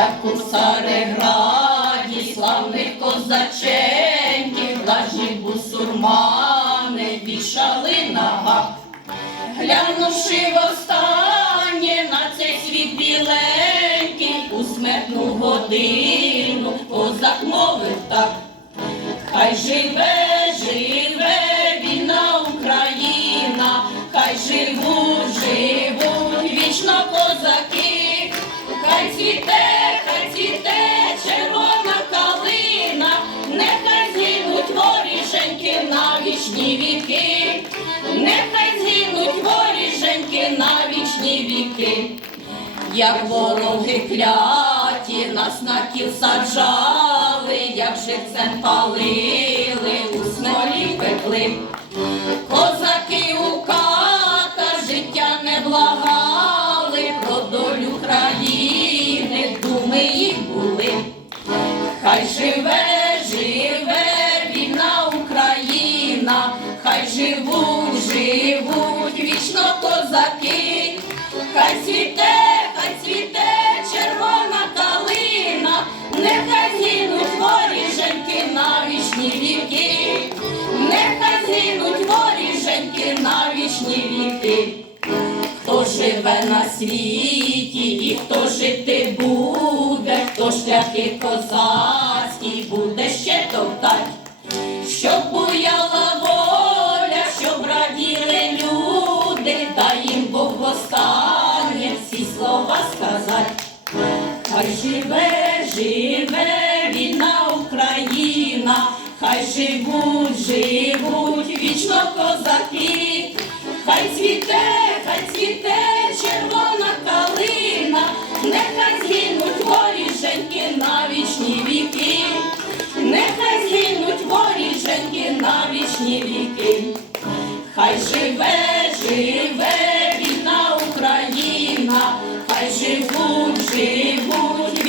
Дівчатку в цареграді, славних козаченьків, лажі бусурмани вішали на гак. глянувши востаннє на цей світ біленький, у смертну годину козак мовив так, хай живе, живе вільна Україна, хай живуть, живуть вічно козаки. Хай цвіте вічні віки, нехай згинуть воріженьки на вічні віки. Як вороги кляті нас на кіл саджали, як живцем палили, у смолі пекли. Козаки у ката життя не благали, про долю країни думи їх були. Хай живе, живуть, живуть вічно козаки, хай цвіте, хай цвіте червона калина, нехай згинуть воріженьки на вічні віки, нехай згинуть воріженьки на вічні віки. Хто живе на світі і хто жити буде, хто шляхи козацькі буде ще топтать, живе, живе вільна Україна, хай живуть, живуть вічно козаки, хай цвіте, хай цвіте червона калина, нехай згинуть воріженьки на вічні віки, нехай згинуть воріженьки на вічні віки. Хай живе, живе живуть, живуть.